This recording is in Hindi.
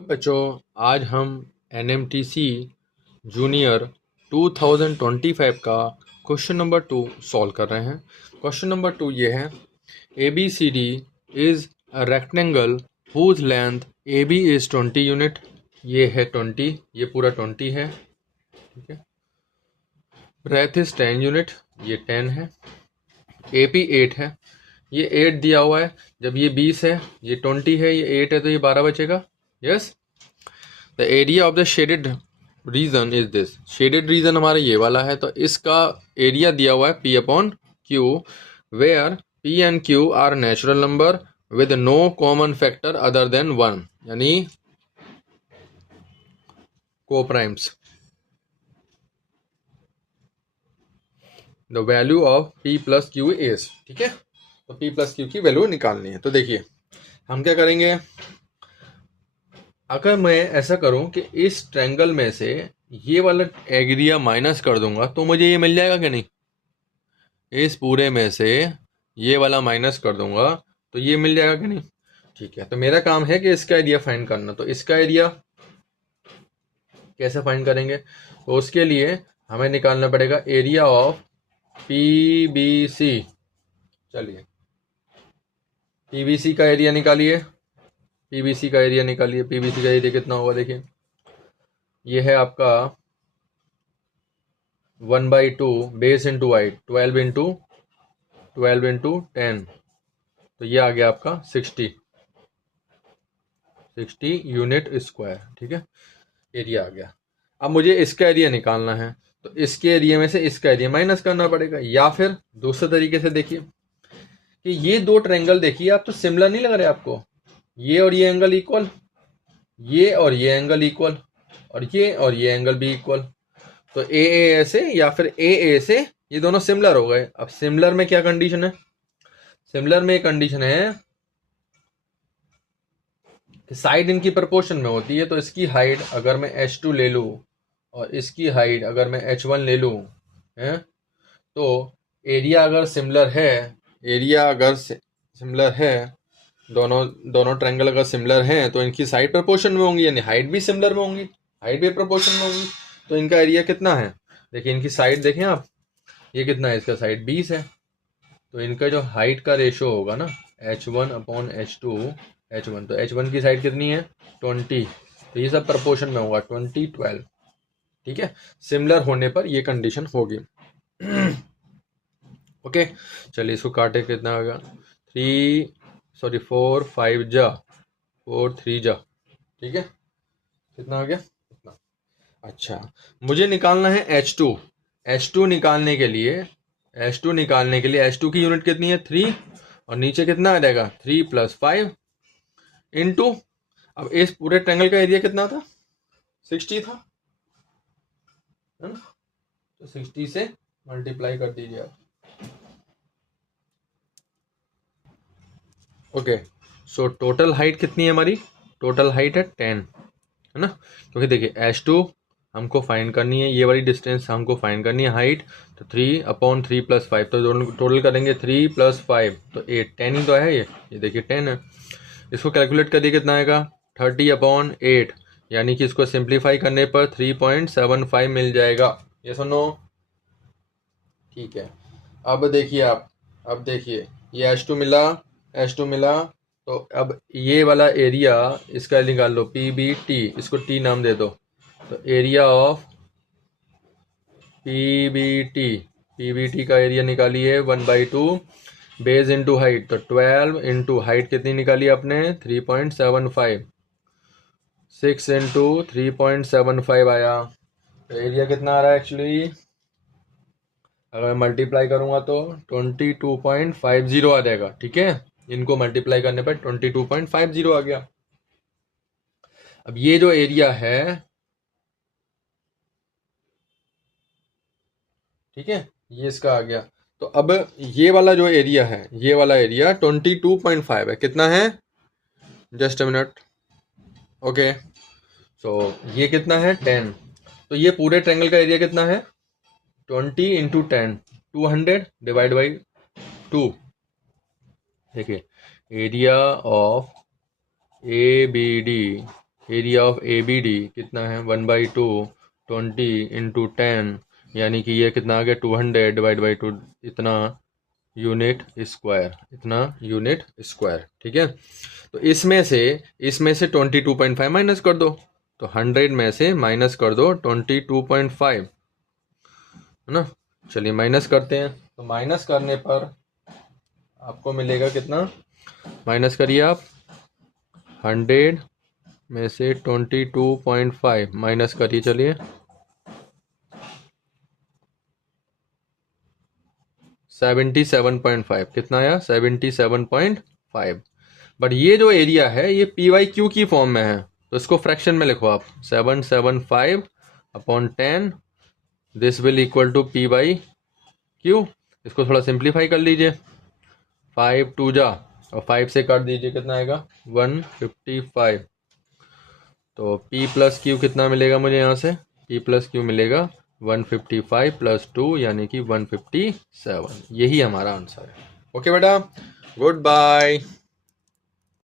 बच्चों, आज हम NMTC जूनियर 2025 का क्वेश्चन नंबर 2 सॉल्व कर रहे हैं। क्वेश्चन नंबर 2 ये है, ABCD is a rectangle whose length AB is 20 unit. ये है 20, ये पूरा 20 है, ठीक है। ब्रेथ इज 10 यूनिट, ये 10 है। AP 8 है, ये 8 दिया हुआ है। जब ये 20 है, ये 20 है, ये 8 है, तो ये 12 बचेगा। Yes, the area of the shaded region is this. Shaded region हमारा ये वाला है, तो इसका एरिया दिया हुआ है P upon Q, where P and Q are natural number with no common factor other than 1, यानी coprimes. The value of P plus Q is, ठीक है। तो P प्लस Q की वैल्यू निकालनी है। तो देखिए हम क्या करेंगे, अगर मैं ऐसा करूं कि इस ट्रायंगल में से ये वाला एरिया माइनस कर दूंगा तो मुझे ये मिल जाएगा कि नहीं। इस पूरे में से ये वाला माइनस कर दूंगा तो ये मिल जाएगा कि नहीं। ठीक है, तो मेरा काम है कि इसका एरिया फाइंड करना। तो इसका एरिया कैसे फाइंड करेंगे, तो उसके लिए हमें निकालना पड़ेगा एरिया ऑफ PBC। चलिए PBC का एरिया निकालिए, PBC का एरिया निकालिए। PBC का एरिया कितना होगा, देखिए ये है आपका 1/2 बेस इंटू हाइट, 12 इंटू 10, तो ये आ गया आपका 60 यूनिट स्क्वायर, ठीक है। एरिया आ गया। अब मुझे इसका एरिया निकालना है, तो इसके एरिया में से इसका एरिया माइनस करना पड़ेगा। या फिर दूसरे तरीके से देखिए कि ये दो ट्रायंगल देखिए, आप तो सिमिलर नहीं लग रहे आपको। ये और ये एंगल इक्वल, ये और ये एंगल इक्वल, और ये एंगल भी इक्वल। तो ए से या फिर ए से ये दोनों सिमिलर हो गए। अब सिमिलर में क्या कंडीशन है, सिमिलर में कंडीशन है कि साइड इनकी प्रोपोर्शन में होती है। तो इसकी हाइट अगर मैं H2 ले लूँ और इसकी हाइट अगर मैं H1 ले लूँ, है, तो एरिया अगर सिमिलर है, एरिया अगर सिमिलर है, दोनों ट्रायंगल अगर सिमिलर हैं तो इनकी साइड प्रोपोर्शन में होंगी, यानी हाइट भी सिमिलर में होंगी, हाइट भी प्रोपोर्शन में होंगी। तो इनका एरिया कितना है, देखिए इनकी साइड देखें आप, ये कितना है, इसका साइड 20 है। तो इनका जो हाइट का रेशो होगा ना, H1 अपॉन H2, H1, तो H1 की साइड कितनी है 20, तो ये सब प्रपोर्शन में होगा 20 12, ठीक है। सिमिलर होने पर ये कंडीशन होगी। ओके, चलिए इसको काटे, कितना होगा 4 5 जा 4 3 जा, ठीक है। कितना आ गया इतना। अच्छा, मुझे निकालना है H2। H2 निकालने के लिए H2 की यूनिट कितनी है 3, और नीचे कितना आ जाएगा 3 + 5 इंटू, अब इस पूरे ट्रायंगल का एरिया कितना था 60 था, है ना। तो 60 से मल्टीप्लाई कर दीजिए आप। ओके, सो टोटल हाइट कितनी है हमारी, टोटल हाइट है 10, है ना। क्योंकि देखिए H2 हमको फाइंड करनी है, ये वाली डिस्टेंस हमको फाइंड करनी है हाइट। तो 3/3 + 5, तो दोनों टोटल करेंगे 3 + 5, तो 8, 10 ही तो है ये देखिए 10 है। इसको कैलकुलेट करिए कितना आएगा 30/8, यानी कि इसको सिंप्लीफाई करने पर 3.75 मिल जाएगा। ये सुनो, ठीक है। अब देखिए आप, अब देखिए ये H2 मिला, तो अब ये वाला एरिया इसका निकाल लो PBT, इसको T नाम दे दो। तो एरिया ऑफ PBT का एरिया निकालिए 1/2 बेस इंटू हाइट, तो 12 इंटू हाइट कितनी निकाली आपने 3.75, 6 इंटू 3.75 आया। तो एरिया कितना आ रहा है एक्चुअली, अगर मैं मल्टीप्लाई करूंगा तो 22.50 आ जाएगा, ठीक है। इनको मल्टीप्लाई करने पर 22.50 आ गया। अब ये जो एरिया है, ठीक है, ये इसका आ गया। तो अब ये वाला जो एरिया है, ये वाला एरिया 22.5 है, कितना है, जस्ट अ मिनट। ओके, सो ये कितना है 10, तो ये पूरे ट्रायंगल का एरिया कितना है 20 इंटू 10, 200 डिवाइड बाई 2। देखिए area of ABD area of ABD कितना है 1/2 20 इंटू 10, यानी कि ये कितना आ गया 200 डिवाइड बाई 2 इतना यूनिट स्क्वायर। ठीक है, तो इसमें से 22.5 माइनस कर दो, तो 100 में से माइनस कर दो 22.5, है ना। चलिए माइनस करते हैं, तो माइनस करने पर आपको मिलेगा कितना, माइनस करिए आप 100 में से 22.5 माइनस करिए, चलिए 77.5, कितना आया 77.5। बट ये जो एरिया है ये PYQ की फॉर्म में है, तो इसको फ्रैक्शन में लिखो आप 775/10, this will equal to PYQ। इसको थोड़ा सिंप्लीफाई कर लीजिए, 5 2 जा और 5 से काट दीजिए, कितना आएगा 155। तो P प्लस Q कितना मिलेगा मुझे यहाँ से, P प्लस Q मिलेगा 155 प्लस 2 यानी कि 157। यही हमारा आंसर है। ओके बेटा, गुड बाय।